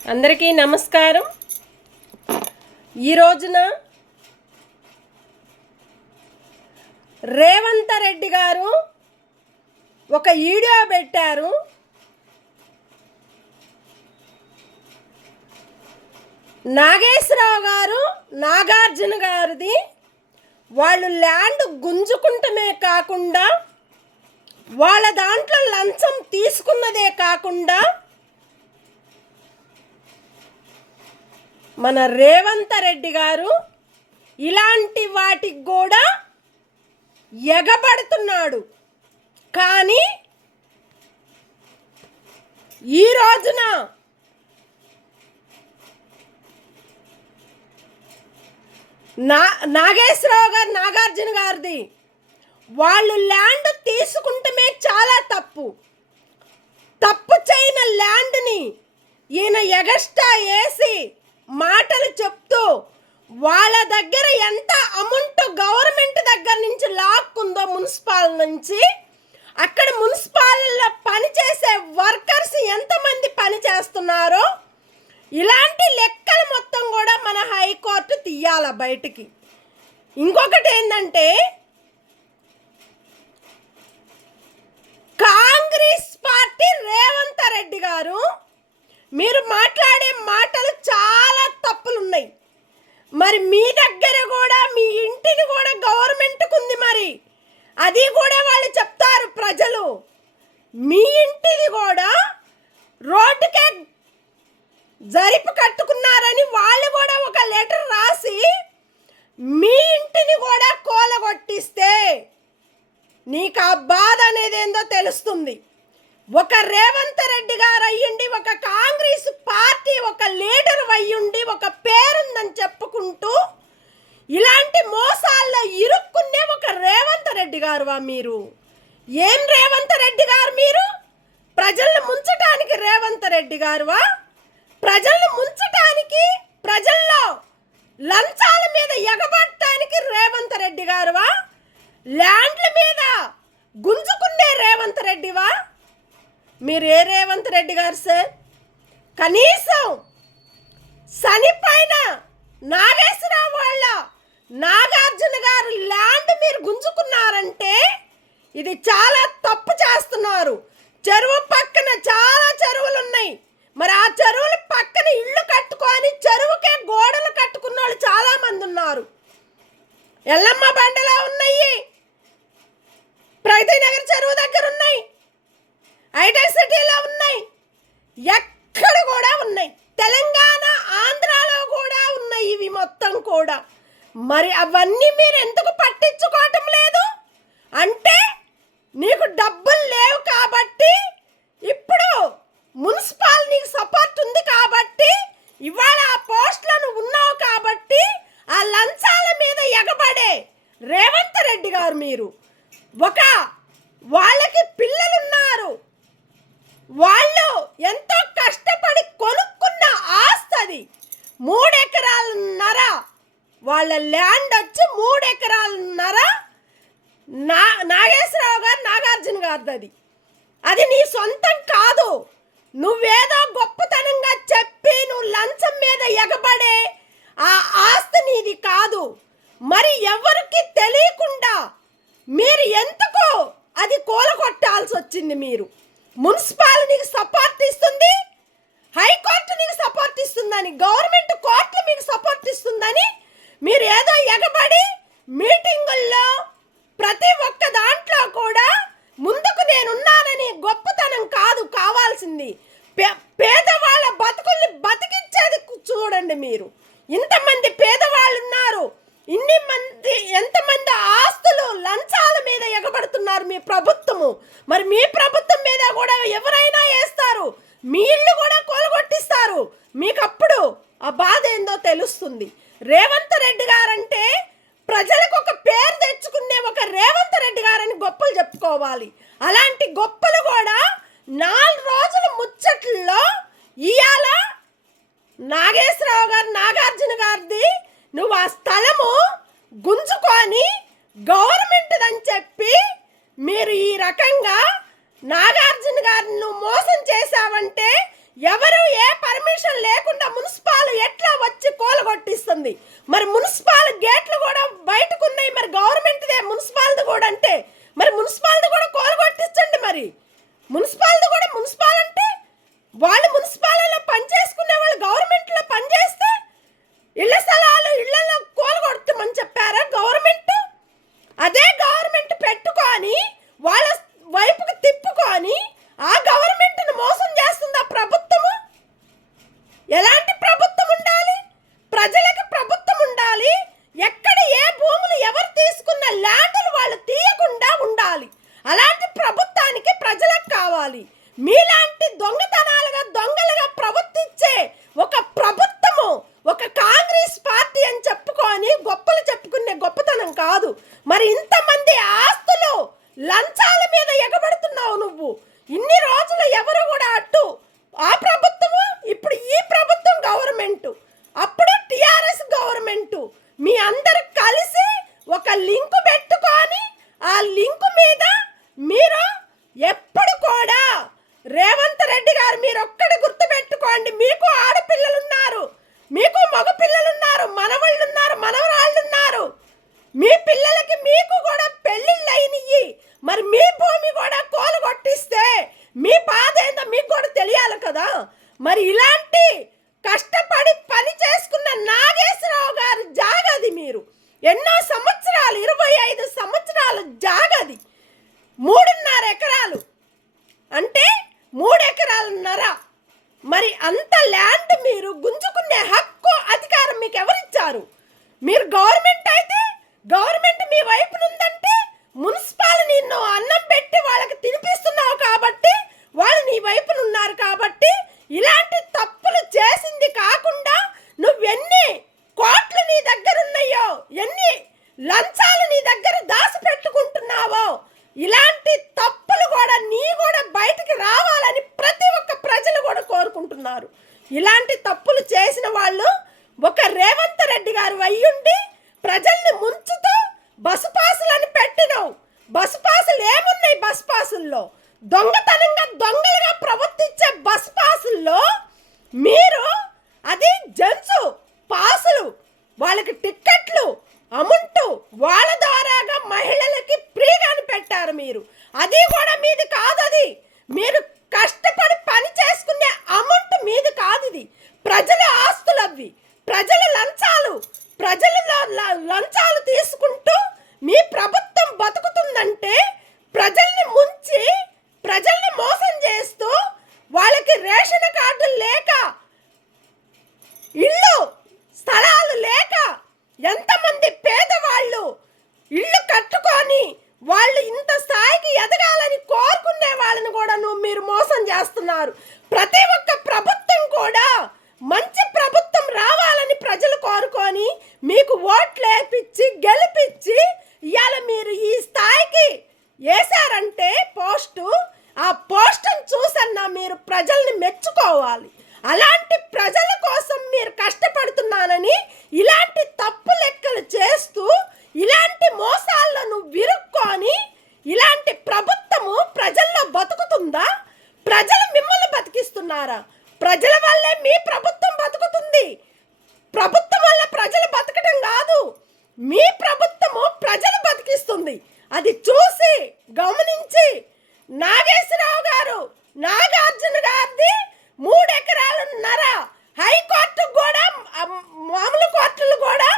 అందరికీ నమస్కారం. ఈ రోజున రేవంత్ రెడ్డి గారు ఒక వీడియో పెట్టారు. నాగేశ్వరరావు గారు నాగార్జున గారిది వాళ్ళు ల్యాండ్ గుంజుకుంటమే కాకుండా వాళ్ళ దాంట్లో లంచం తీసుకున్నదే కాకుండా మన రేవంత్ రెడ్డి గారు ఇలాంటి వాటికి కూడా ఎగబడుతున్నాడు. కానీ ఈ రోజున నాగేశ్వరరావు గారు నాగార్జున గారిది వాళ్ళు ల్యాండ్ తీసుకుంటమే చాలా తప్పు చేయని ల్యాండ్ని ఈయన ఎగస్ట్రా వేసి మాటలు చెప్తూ వాళ్ళ దగ్గర ఎంత అమౌంట్ గవర్నమెంట్ దగ్గర నుంచి లాక్కుందో మున్సిపాల్ నుంచి, అక్కడ మున్సిపాల్లో పనిచేసే వర్కర్స్ ఎంతమంది పని చేస్తున్నారో ఇలాంటి లెక్కలు మొత్తం కూడా మన హైకోర్టు తీయాల బయటికి. ఇంకొకటి ఏంటంటే కాంగ్రెస్ పార్టీ రేవంత్ రెడ్డి గారు మీరు మాట్లాడే మాటలు చాలా తప్పులున్నాయి. మరి మీ దగ్గర కూడా మీ ఇంటిని కూడా గవర్నమెంట్కి ఉంది, మరి అది కూడా వాళ్ళు చెప్తారు ప్రజలు. మీ ఇంటిది కూడా రోడ్డుకే జరిపి కట్టుకున్నారని వాళ్ళు కూడా ఒక లెటర్ రాసి మీ ఇంటిని కూడా కూలగొట్టిస్తే నీకు ఆ బాధ అనేది ఏందో తెలుస్తుంది. ఒక రేవంత్ రెడ్డి గారు అయ్యుండి, ఒక కాంగ్రెస్ పార్టీ ఒక లీడర్ అయ్యుండి, ఒక పేరుందని చెప్పుకుంటూ ఇలాంటి మోసాల్లో ఇరుక్కునే ఒక రేవంత్ రెడ్డి గారువా మీరు? ఏం రేవంత్ రెడ్డి గారు మీరు? ప్రజల్ని ముంచటానికి రేవంత్ రెడ్డి గారువా? ప్రజల్ని ముంచటానికి, ప్రజల్లో లంచాల మీద ఎగబడటానికి రేవంత్ రెడ్డి గారువా? ల్యాండ్ల మీద గుంజుకునే రేవంత్ రెడ్డివా? మీరు ఏ రేవంత్ రెడ్డి గారు సార్? కనీసం చనిపోయిన నాగేశ్వరరావు వాళ్ళ నాగార్జున గారు ల్యాండ్ మీరు గుంజుకున్నారంటే ఇది చాలా తప్పు చేస్తున్నారు. చెరువు పక్కన చాలా చెరువులు ఉన్నాయి. మరి ఆ చెరువుల పక్కన ఇళ్ళు కట్టుకొని చెరువుకే గోడలు కట్టుకున్న వాళ్ళు చాలా మంది ఉన్నారు. ఎల్లమ్మ బండలా ఉన్నాయి, ప్రగతి నగర్ చెరువు దగ్గర ఉన్నాయి, ఐటెక్ సిటీలో ఉన్నాయి, ఎక్కడ కూడా ఉన్నాయి, తెలంగాణ ఆంధ్రాలో కూడా ఉన్నాయి ఇవి మొత్తం కూడా. మరి అవన్నీ మీరు ఎందుకు పట్టించుకోవటం లేదు? అంటే నీకు డబ్బులు లేవు కాబట్టి, ఇప్పుడు మున్సిపాల్ నీకు సపోర్ట్ ఉంది కాబట్టి, ఇవాళ ఆ పోస్టులను ఉన్నావు కాబట్టి ఆ లంచాల మీద ఎగబడే రేవంత్ రెడ్డి గారు మీరు. ఒక వాళ్ళకి పిల్లలున్నారు, వాళ్ళు ఎంతో కష్టపడి కొనుక్కున్న ఆస్తి 3 ఎకరాలన్నర, వాళ్ళ ల్యాండ్ వచ్చి 3 ఎకరాలన్నర నాగేశ్వరరావు గారు నాగార్జున గారిది. అది నీ సొంతం కాదు. నువ్వేదో గొప్పతనంగా చెప్పి నువ్వు లంచం మీద ఎగబడే ఆ ఆస్తి నీది కాదు. మరి ఎవరికి తెలియకుండా మీరు ఎందుకు అది కూలగొట్టాల్సి వచ్చింది? మీరు మున్సిపాల్ నీకు సపోర్ట్ ఇస్తుంది, హైకోర్టు నీకు సపోర్ట్ ఇస్తుందని, గవర్నమెంట్ కోర్టులు మీకు సపోర్ట్ ఇస్తుందని మీరు ఏదో ఎగబడి మీటింగుల్లో ప్రతి ఒక్క దాంట్లో కూడా ముందుకు నేనున్నానని గొప్పతనం కాదు కావాల్సింది. పేదవాళ్ళ బతుకుల్ని బతికించేది చూడండి. మీరు ఇంతమంది పేదవాళ్ళు ఉన్నారు, ఇన్ని మంది ఎంతమంది ఆస్తులు లంచాల మీద ఎగబడుతున్నారు మీ ప్రభుత్వము. మరి మీ ప్రభుత్వం మీద కూడా ఎవరైనా వేస్తారు, మీ ఇల్లు కూడా కూలగొట్టిస్తారు. మీకు అప్పుడు ఆ బాధ ఏందో తెలుస్తుంది. రేవంత్ రెడ్డి గారంటే ప్రజలకు ఒక పేరు తెచ్చుకునే ఒక రేవంత్ రెడ్డి గారని గొప్పలు చెప్పుకోవాలి. అలాంటి గొప్పలు కూడా 4 రోజుల ముచ్చట్లలో ఇవాళ నాగేశ్వరరావు గారు నాగార్జున గారిది నువ్వు ఆ స్థలము గుంజుకొని గవర్నమెంట్ అని చెప్పి మీరు ఈ రకంగా నాగార్జున గారిని నువ్వు మోసం చేశావంటే ఎవరు ఏ పర్మిషన్ గవర్నమెంట్, అప్పుడు టిఆర్ఎస్ గవర్నమెంట్, మీ అందరు కలిసి ఒక లింకు పెట్టుకొని ఆ లింకు మీద మీరు ఎప్పుడు కూడా రేవంత్ రెడ్డి గారు మీరు ఒక్కటి గుర్తుపెట్టుకోండి, మీకు ఆడపిల్లలు ఉన్నారు, మీకు మగ పిల్లలు ఉన్నారు, మనవాళ్ళు ఉన్నారు, మనవరాళ్ళు ఉన్నారు, మీ పిల్లలకి మీకు కూడా పెళ్ళిళ్ళు అయినయి. మరి మీ భూమి కూడా కోలు కొట్టిస్తే మీ బాధ ఏందో మీకు కూడా తెలియాలి కదా. మరి ఇలాంటి కష్టపడి పని చేసుకున్న నాగేశ్వరరావు గారు జాగది, మీరు ఎన్నో సంవత్సరాలు 25 సంవత్సరాల జాగది, 3.5 ఎకరాలు అంటే 3 ఎకరాలన్నర. మరి అంత ల్యాండ్ మీరు గుంజుకునే హక్కు అధికారం మీకు ఎవరిచ్చారు? మీరు గవర్నమెంట్ అయితే గవర్నమెంట్ మీ వైపున ఉందంటే మున్సిపాల్ నిన్ను అన్నం పెట్టి వాళ్ళకి తినిపిస్తున్నావు కాబట్టి వాళ్ళు నీ వైపున ఉన్నారు కాబట్టి ఇలాంటి తప్పులు చేసింది కాకుండా నువ్వెన్ని కోట్లు నీ దగ్గర ఉన్నాయో, ఎన్ని లంచాలు నీ దగ్గర దాచి పెట్టుకుంటున్నావో, ఇలాంటి తప్పులు కూడా నీ కూడా బయటికి రావాలని ప్రతి ఒక్క ప్రజలు కూడా కోరుకుంటున్నారు. ఇలాంటి తప్పులు చేసిన వాళ్ళు ఒక రేవంత్ రెడ్డి గారు అయ్యుండి ప్రజల్ని ముంచుతూ బస్సు పాసులని పెట్టినావు. బస్సు పాసులు ఏమున్నాయి? బస్సు పాసుల్లో దొంగతనంగా దొంగలుగా ప్రవర్తించే బస్సు పాసుల్లో మీరు అది జెంట్స్ పాసులు, వాళ్ళకి టిక్కెట్లు అమౌంట్ వాళ్ళ ద్వారాగా మహిళలకి ఫ్రీగాని పెట్టారు మీరు. అది కూడా మీది కాదు, అది మీరు కష్టపడి పని చేసుకునే అమౌంట్ మీది కాదు, ఇది ప్రజల ఆస్తులు, అవి ప్రజల లంచాలు. ప్రజలలో లంచాలు తీసుకుంటూ మీ ప్రభుత్వం బతుకుతుందంటే ప్రజల్ని ముంచి ప్రజల్ని మోసం చేస్తూ వాళ్ళకి రేషన్ కార్డులు లేక, ఇల్లు స్థలాలు లేక ఎంతమంది పేదవాళ్ళు ఇల్లు కట్టుకొని వాళ్ళు ఇంత స్థాయికి ఎదగాలని కోరుకునే వాళ్ళని కూడా మీరు మోసం చేస్తున్నారు. ప్రతి ఒక్క ప్రభుత్వం కూడా మంచి ప్రభుత్వం రావాలని ప్రజలు కోరుకొని మీకు ఓట్లు వేపించి గెలిపించి ఇవాళ మీరు ఈ స్థాయికి వేశారంటే పోస్టు, ఆ పోస్టును చూసన్నా మీరు ప్రజల్ని మెచ్చుకోవాలి. అలాంటి ప్రజల కోసం మీరు కష్టపడుతున్నానని ఇలాంటి తప్పు లెక్కలు చేస్తూ ఇలాంటి మోసాల్లో నువ్వు విరుక్కొని ఇలాంటి ప్రభుత్వము ప్రజల్లో బతుకుతుందా? ప్రజలు మిమ్మల్ని బతికిస్తున్నారా? ప్రజల వల్లే మీ ప్రభుత్వం బతుకుతుంది. ప్రభుత్వం వల్ల ప్రజలు బతకడం కాదు, మీ ప్రభుత్వము ప్రజలు బతికిస్తుంది. అది చూసి గమనించి నాగేశ్వరరావు గారు, నాగార్జున గారిది 3 ఎకరాలున్నర హైకోర్టు కూడా మామూలు కోర్టులు కూడా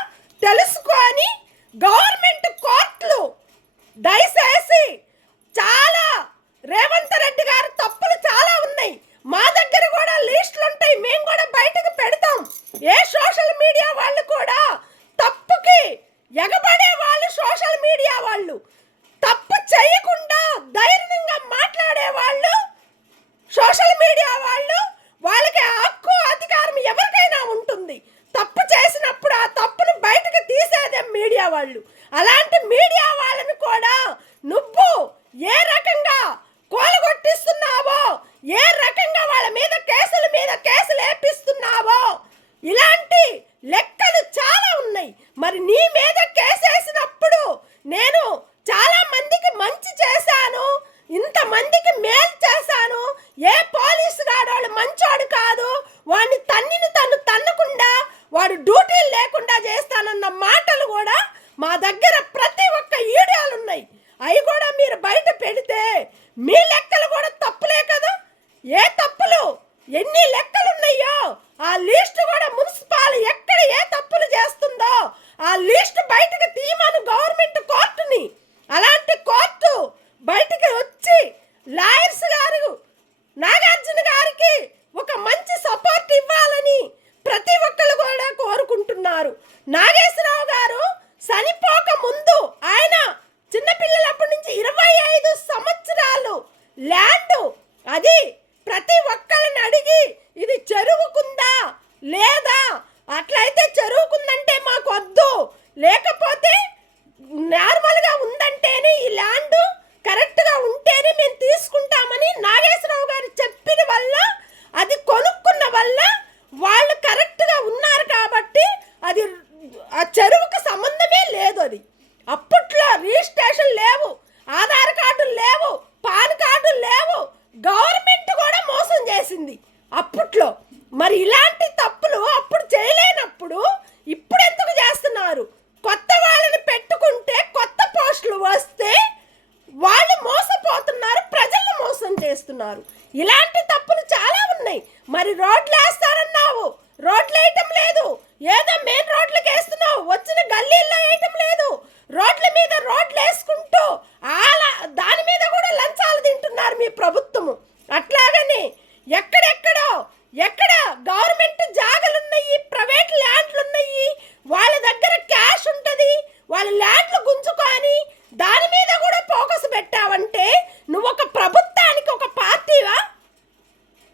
తెలుసుకొని గవర్నమెంట్ కోర్టులు దయచేసి చాలా రేవంత్ రెడ్డి గారు తప్పులు చాలా ఉన్నాయి. మా దగ్గర కూడా లిస్టులు ఉంటాయి, మేము కూడా బయటకు పెడతాం. ఏ సోషల్ మీడియా వాళ్ళు కూడా తప్పుకి ఎగబడే వాళ్ళు, సోషల్ మీడియా వాళ్ళు తప్పు చేయకుండా ధైర్యంగా మాట్లాడే వాళ్ళు, సోషల్ మీడియా వాళ్ళు, వాళ్ళకి హక్కు అధికారం ఎవరికైనా ఉంటుంది. తప్పు చేసినప్పుడు ఆ తప్పును బయటకు తీసేదే మీడియా వాళ్ళు. అలాంటి మీడియా వాళ్ళని కూడా నువ్వు ఏ రకంగా కోలగొట్టిస్తున్నావో, ఏ రకంగా వాళ్ళ మీద కేసులు వేపిస్తున్నావో, ఇలాంటి లెక్కలు చాలా ఉన్నాయి. మరి నీ మీద కేసేసినప్పుడు నేను చాలా మందికి మంచి చేశాను, ఇంతమందికి మేలు చేశాను, ఏ పోలీసు గాడోళ్ళు మంచోడు కాదు, వాడిని తన్నకుండా వాడు డ్యూటీలు లేకుండా చేస్తానన్న మాటలు కూడా మా దగ్గర ప్రతి ఒక్క వీడియోలు ఉన్నాయి. అవి కూడా మీరు బయట పెడితే మీ లెక్కలు కూడా తప్పులే కదా. ఏ తప్పులు ఎన్ని లెక్కలు ఉన్నాయో ఆ లిస్టు కూడా మున్సిపాల్ ఎక్కడ ఏ తప్పులు చేస్తుందో ఆ లిస్టు బయటకు తీయమను గవర్నమెంట్ కోర్టుని. అలాంటి కోర్టు బయటకు వచ్చి లాయర్స్ గారు నాగార్జున గారికి ఒక మంచి సపోర్ట్ ఇవ్వాలని ప్రతి ఒక్కరు కూడా కోరుకుంటున్నారు. నాగేశ్వరరావు గారు చనిపోక ముందు ఆయన చిన్నపిల్లలప్పటి నుంచి 25 సంవత్సరాలు ల్యాండ్, అది ప్రతి ఒక్కరిని అడిగి ఇది చెరువుకుందా లేదా, అట్లయితే చెరువుకుందంటే మాకు వద్దు, లేకపోతే నార్మల్గా ఉందంటేనే ఈ ల్యాండ్ కరెక్ట్గా ఉంటేనే మేము తీసుకుంటామని నాగేశ్వరరావు గారు చెప్పిన వల్ల, అది కొనుక్కున్న వల్ల వాళ్ళు కరెక్ట్గా మరి ఇలాంటి తప్పులు అప్పుడు చేయలేనప్పుడు ఇప్పుడు ఎందుకు చేస్తున్నారు? కొత్త వాళ్ళని పెట్టుకుంటే కొత్త పోస్టులు వస్తే వాళ్ళు మోసపోతున్నారు, ప్రజలను మోసం చేస్తున్నారు. ఇలాంటి తప్పులు చాలా ఉన్నాయి. మరి రోడ్లు వేస్తారన్నావు, రోడ్లు వేయటం లేదు. ఏదో మెయిన్ రోడ్లకు వేస్తున్నావు, వచ్చిన గల్లీల్లో వేయటం లేదు. రోడ్ల మీద రోడ్లు వేసుకుంటూ దాని మీద కూడా లంచాలు తింటున్నారు మీ ప్రభుత్వము. అట్లాగని ఎక్కడ గవర్నమెంట్ జాగలు ఉన్నాయి, ప్రైవేట్ ల్యాండ్లు ఉన్నాయి, వాళ్ళ దగ్గర క్యాష్ ఉంటుంది, వాళ్ళ ల్యాండ్లు గుంజుకొని దాని మీద కూడా ఫోకస్ పెట్టావంటే నువ్వు ఒక ప్రభుత్వానికి ఒక పార్టీవా?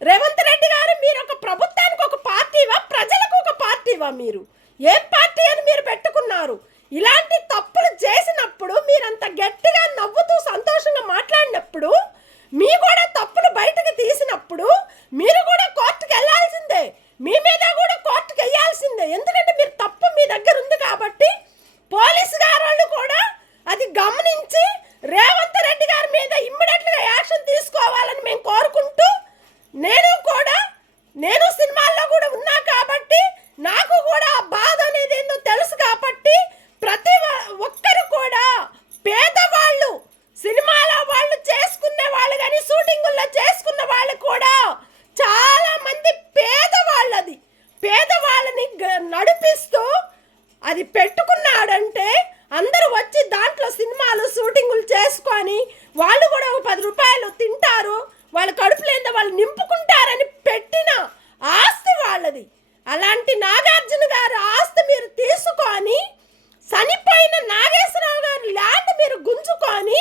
రేవంత్ రెడ్డి గారు, మీరు ఒక ప్రభుత్వానికి ఒక పార్టీవా, ప్రజలకు ఒక పార్టీవా? మీరు ఏం పార్టీ అని మీరు పెట్టుకున్నారు? ఇలాంటి తప్పులు చేసినప్పుడు మీరంత గట్టిగా నవ్వుతూ సంతోషంగా మాట్లాడినప్పుడు, మీ కూడా తప్పులు బయటకు తీసినప్పుడు మీరు కూడా కోర్టుకు వెళ్ళాల్సిందే, మీ మీద కూడా కోర్టుకు వెయ్యాల్సిందే. ఎందుకంటే మీరు తప్పు మీ దగ్గర ఉంది కాబట్టి పోలీసు గారు కూడా అది గమనించి రేవంత్ రెడ్డి గారి మీద ఇమ్మీడియట్గా యాక్షన్ తీసుకోవాలని మేము కోరుకుంటూ, నేను సినిమాల్లో కూడా ఉన్నా కాబట్టి నాకు కూడా ఆ బాధ అనేది ఏందో తెలుసు కాబట్టి ప్రతి ఒక్కరు కూడా పేదవాళ్ళు, సినిమాలో వాళ్ళు చేసుకునే వాళ్ళు కానీ షూటింగుల్లో చేసుకున్న వాళ్ళు కూడా చాలా మంది పేదవాళ్ళని నడిపిస్తూ అది పెట్టుకున్నాడంటే అందరూ వచ్చి దాంట్లో సినిమాలు షూటింగులు చేసుకొని వాళ్ళు కూడా 10 రూపాయలు తింటారు, వాళ్ళ కడుపులేందో వాళ్ళు నింపుకుంటారని పెట్టిన ఆస్తి వాళ్ళది. అలాంటి నాగార్జున గారు ఆస్తి మీరు తీసుకొని చనిపోయిన నాగేశ్వరరావు గారి ల్యాండ్ మీరు గుంజుకొని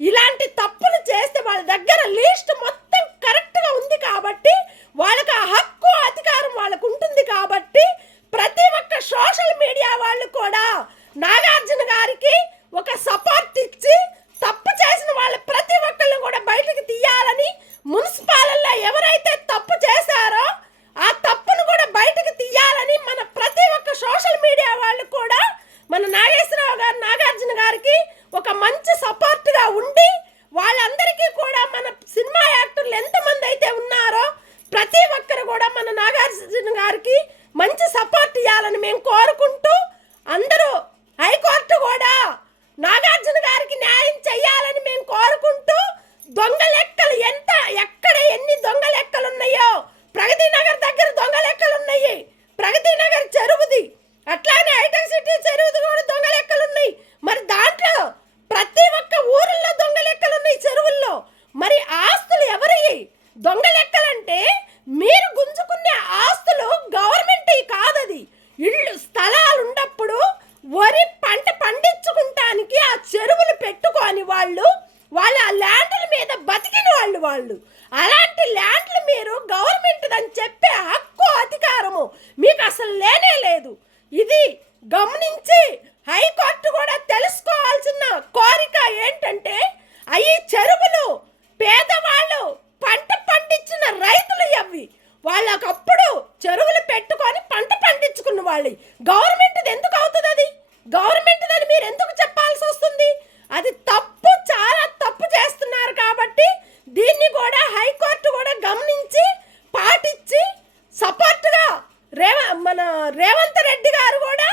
ఇలాంటి తప్పులు చేస్తే వాళ్ళ దగ్గర లిస్ట్ మొత్తం కరెక్ట్గా ఉంది కాబట్టి వాళ్ళకి ఆ హక్కు అధికారం వాళ్ళకు ఉంటుంది కాబట్టి ప్రతి ఒక్క సోషల్ మీడియా వాళ్ళు కూడా నాగార్జున గారికి ఒక సపోర్ట్ ఇచ్చి తప్పు చేసిన వాళ్ళ ప్రతి ఒక్కళ్ళు కూడా బయటకు తీయాలని, మున్సిపాలలో ఎవరైతే తప్పు చేశారో ఆ తప్పును కూడా బయటకు తీయాలని మన ప్రతి ఒక్క సోషల్ మీడియా వాళ్ళు కూడా మన నాగేశ్వరరావు గారు, నాగార్జున గారికి ఒక మంచి సపోర్ట్గా ఉండి వాళ్ళందరికీ కూడా మన సినిమా యాక్టర్లు ఎంతమంది అయితే ఉన్నారో ప్రతి ఒక్కరు కూడా మన నాగార్జున గారికి మంచి సపోర్ట్ ఇవ్వాలని మేము కోరుకుంటూ, అందరూ హైకోర్టు కూడా నాగార్జున గారికి న్యాయం చేయాలని మేము కోరుకుంటూ, దొంగ లెక్కలు ఎక్కడ ఎన్ని దొంగ లెక్కలు ఉన్నాయో, ప్రగతి నగర్ దగ్గర దొంగ లెక్కలు ఉన్నాయి, ప్రగతి నగర్ చెరువుది, అట్లానే హైటెక్ సిటీ చెరువుది కూడా దొంగ లెక్కలు ఉన్నాయి. మరి దాంట్లో ప్రతి ఒక్క ఊరిలో దొంగ లెక్కలు ఉన్నాయి చెరువుల్లో. మరి ఆస్తులు ఎవరి దొంగ లెక్కలంటే మీరు గుంజుకునే ఆస్తులు గవర్నమెంట్ కాదది. ఇళ్ళు స్థలాలు ఉన్నప్పుడు వరి పంట పండించుకుంటానికి ఆ చెరువులు పెట్టుకొని వాళ్ళ ల్యాండ్ల మీద బతికిన వాళ్ళు అలాంటి ల్యాండ్లు మీరు గవర్నమెంట్ అని చెప్పే హక్కు అధికారము మీకు అసలు లేనే లేదు. ఇది గమనించి హైకోర్టు కూడా తెలుసుకోవాల్సిన కోరిక ఏంటంటే, అవి చెరువులు పేదవాళ్ళు పంట పండించిన రైతులు అవి వాళ్ళకప్పుడు చెరువులు పెట్టుకొని పంట పండించుకున్న వాళ్ళు. గవర్నమెంట్ది ఎందుకు అవుతుంది? అది గవర్నమెంట్దని మీరు ఎందుకు చెప్పాల్సి వస్తుంది? అది తప్పు, చాలా తప్పు చేస్తున్నారు కాబట్టి దీన్ని కూడా హైకోర్టు కూడా గమనించి పాటించి సపోర్ట్గా మన రేవంత్ రెడ్డి గారు కూడా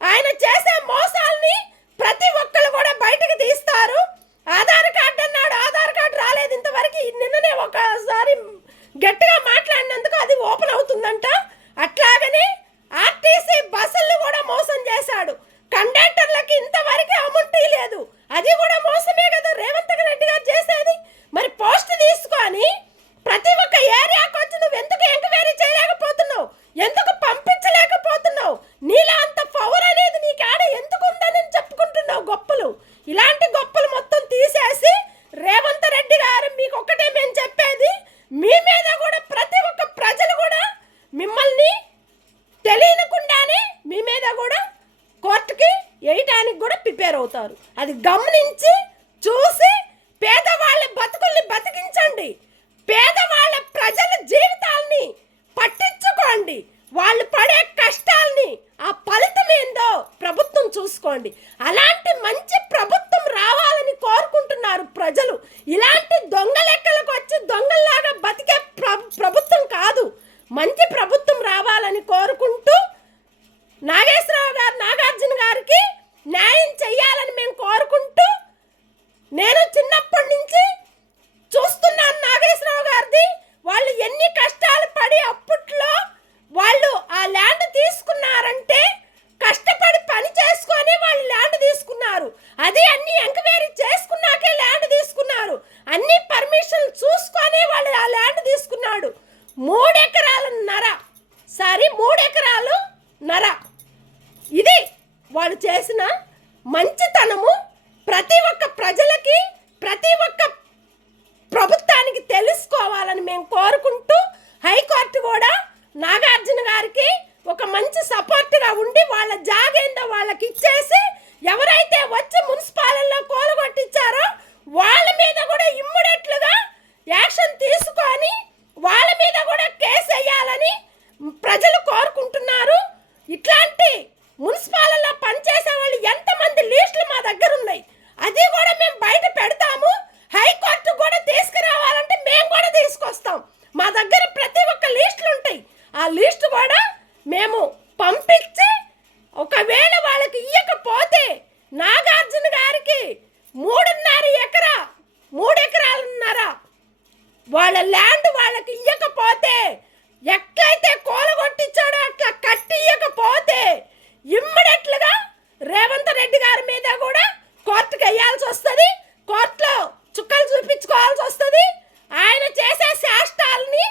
ఆయన చేసే మోసాలని ప్రతి ఒక్కరు కూడా బయటకు తీస్తారు. ఆధార్ కార్డు అన్నాడు, ఆధార్ కార్డు రాలేదు ఇంతవరకు. నిన్ననే ఒకసారి గట్టిగా మాట్లాడినందుకు అది ఓపెన్ అవుతుందంట. అట్లాగనే ఆర్టీసీ బస్సులు కూడా మోసం చేశాడు, కండక్టర్లకి ఇంతవరకు అమౌంట్ లేదు, అది కూడా మోసమే కదా రేవంత్ రెడ్డి గారు చేసేది. మరి పోస్ట్ తీసుకొని ప్రతి ఒక్క ఏరియాకి వచ్చి నువ్వు ఎందుకు ఎంక్వైరీ చేయలేకపోతున్నావు, ఎందుకు పంపించలేకపోతున్నావు? నీలా అంత పవర్ అనేది నీకు ఆడ ఎందుకు ఉందని చెప్పుకుంటున్నావు గొప్పలు. ఇలాంటి గొప్పలు మొత్తం తీసేసి రేవంత్ రెడ్డి గారు మీకు ఒక్కటే మేము చెప్పేది, మీ మీద కూడా ప్రతి ఒక్క ప్రజలు కూడా మిమ్మల్ని తెలియకుండానే మీ మీద కూడా కోర్టుకి వేయటానికి కూడా ప్రిపేర్ అవుతారు. అది గమనించి చూసి పేదవాళ్ళ బతుకుల్ని బతికించండి, పేదవాళ్ళ ప్రజల జీవితాల్ని పట్టించుకోండి, వాళ్ళు పడే కష్టాల్ని ఆ ఫలితం ఏందో ప్రభుత్వం చూసుకోండి. అలాంటి మంచి ప్రభుత్వం రావాలని కోరుకుంటున్నారు ప్రజలు. ఇలాంటి దొంగ లెక్కలకు వచ్చి దొంగల్లాగా బతికే ప్రభుత్వం కాదు, మంచి ప్రభుత్వం రావాలని కోరుకుంటూ నాగేశ్వరరావు గారు నాగార్జున గారికి న్యాయం చెయ్యాలని మేము కోరుకుంటూ, నేను చిన్నప్పటి నుంచి చూస్తున్నాను నాగేశ్వరరావు గారిది. వాళ్ళు ఎన్ని కష్టాలు పడి అప్పట్లో వాళ్ళు ఆ ల్యాండ్ తీసుకున్నారంటే కష్టపడి పని చేసుకొని వాళ్ళు ల్యాండ్ తీసుకున్నారు. అది అన్ని ఎంక్వైరీ చేసుకున్నాకే ల్యాండ్ తీసుకున్నారు. అన్ని పర్మిషన్లు చూసుకొని వాళ్ళు ఆ ల్యాండ్ తీసుకున్నాడు. 3 ఎకరాలున్నర, 3 ఎకరాలున్నర. ఇది వాళ్ళు చేసిన మంచితనము. ప్రతి ఒక్క ప్రజలకి, ప్రతి ఒక్క ప్రభుత్వానికి తెలుసుకోవాలని మేము కోరుకుంటూ, హైకోర్టు కూడా నాగార్జున గారికి ఒక మంచి సపోర్ట్గా ఉండి వాళ్ళ జాగేందో వాళ్ళకి ఇచ్చేసి, ఎవరైతే వచ్చి మున్సిపాలిటీలో కూలగొట్టించారో వాళ్ళ మీద కూడా ఇమ్మీడియట్లుగా యాక్షన్ తీసుకొని వాళ్ళ మీద కూడా కేసు వేయాలని ప్రజలు కోరుకుంటున్నారు. ఇట్లాంటి మున్సిపాలిటీలో పనిచేసే వాళ్ళు ఎంతమంది లిస్టులు మా దగ్గర ఉన్నాయి, అది కూడా మేము బయట పెడతాము. హైకోర్టు కూడా తీసుకురావాలంటే మేము కూడా తీసుకొస్తాం. మా దగ్గర ప్రతి ఒక్క లిస్టులు ఉంటాయి. ఆ లిస్టు కూడా మేము పంపించి, ఒకవేళ వాళ్ళకి ఇవ్వకపోతే నాగార్జున గారికి 3 ఎకరాలున్నర వాళ్ళ ల్యాండ్ వాళ్ళకి ఇవ్వకపోతే, ఎట్లయితే కూలగొట్టించాడో అట్లా కట్టి ఇవ్వకపోతే ఇమ్మీడియట్లుగా రేవంత్ రెడ్డి గారి మీద కూడా కోర్టుకు వేయాల్సి వస్తుంది. కోర్టులో చుక్కలు చూపించుకోవాల్సి వస్తుంది. ఆయన చేసే శాస్త్రాలని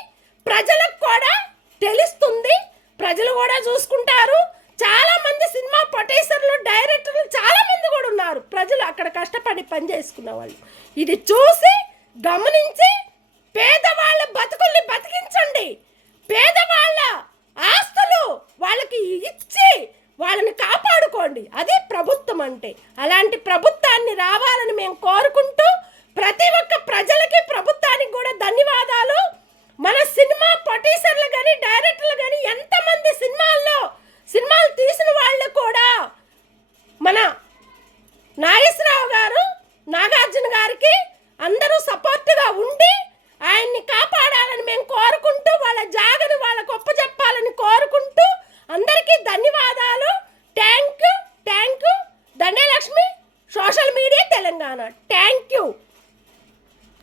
ప్రజలకు కూడా తెలుస్తుంది. ప్రజలు కూడా చూసుకుంటారు. చాలా మంది సినిమా ప్రొడ్యూసర్లు, డైరెక్టర్లు చాలా మంది కూడా ఉన్నారు. ప్రజలు అక్కడ కష్టపడి పని చేసుకున్న వాళ్ళు ఇది చూసి గమనించి పేదవాళ్ళ బతుకుల్ని బతికించండి. పేదవాళ్ళ ఆస్తులు వాళ్ళకి ఇచ్చి వాళ్ళని కాపాడుకోండి. అది ప్రభుత్వం అంటే. అలాంటి ప్రభుత్వం